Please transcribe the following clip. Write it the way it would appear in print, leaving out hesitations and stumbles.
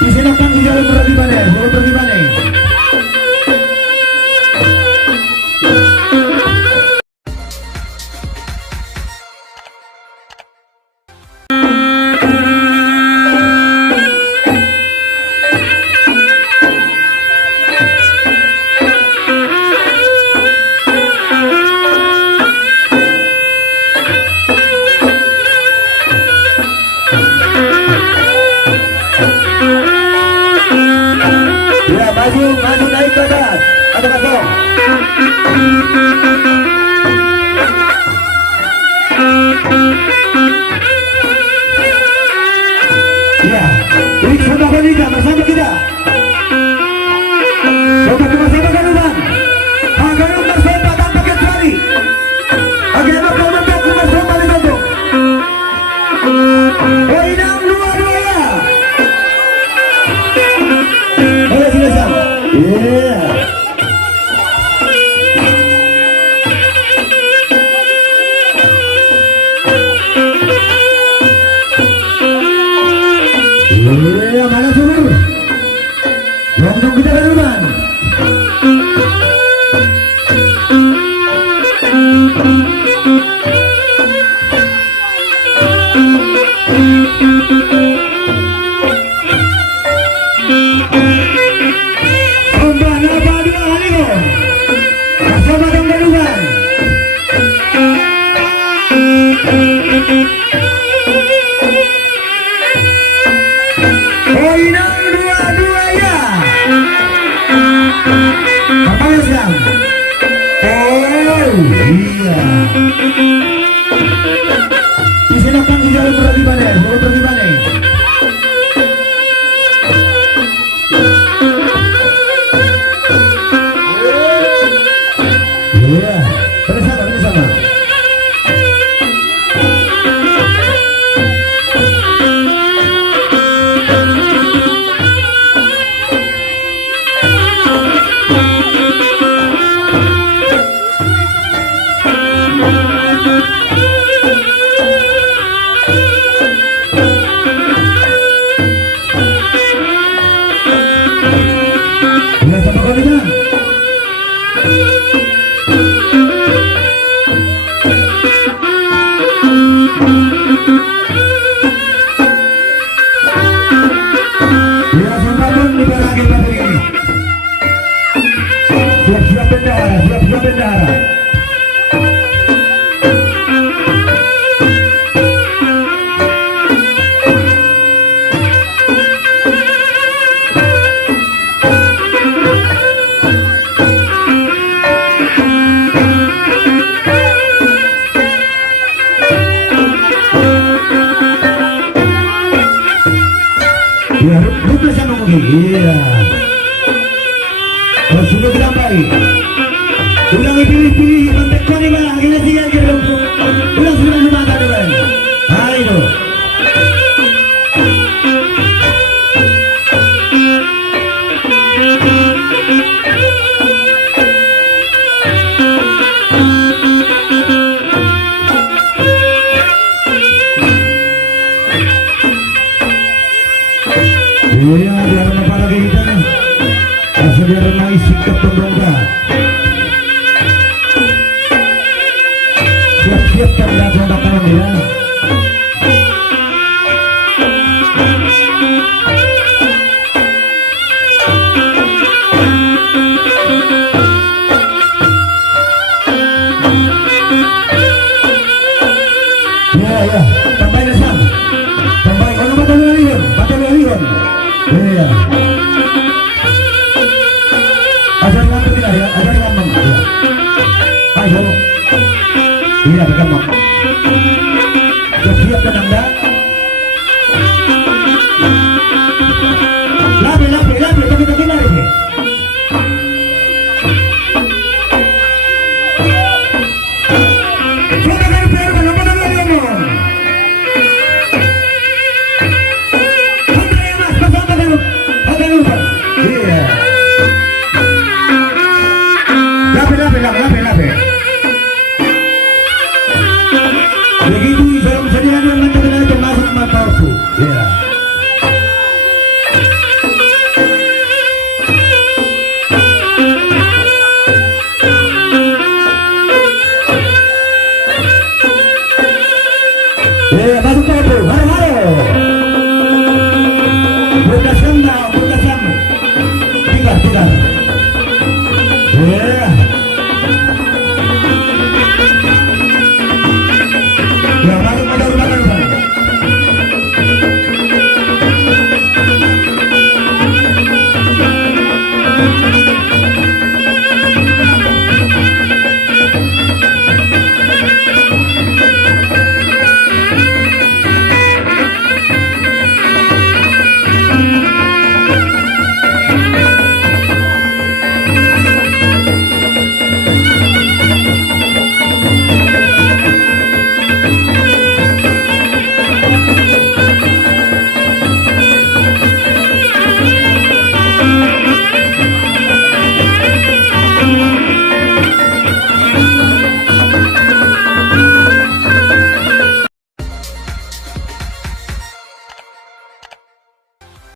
Disilakan di jalur pertimbangan, jalur pertimbangan. Maju naik ke atas. Ada kosong. Ya, ini sama Bonita bersama kita. Coba bersama Garuman. Garuman bersama tanpa kecuali. Bagaimana kau membuat bersama di situ? Inang dua-duanya. Boleh silakan. Yeah. Mana subur? Langsung kita ke depan. Disilakan di jalur pertimbangan, jalur pertimbangan. Iya, bersama, bersama. Siap-siap bendera, siap-siap bendera. Ya, rupanya sama mungkin. Iya. Sudah sampai. Ulangi pilih-pilih mentekoni malah kita tinggal ke dalam. Ulang sudah semata depan. Ayo. Iya, biar apa lagi kita? Biar naik sikap pemberontak. Siap-siap tanda tangan ya. Ya, tambah dasar. Tambah kalau batal lihat. Iya. Ajar ngomong tidak ya, ajar ngomong ya. Ayo. Iya, dekat mak. kasih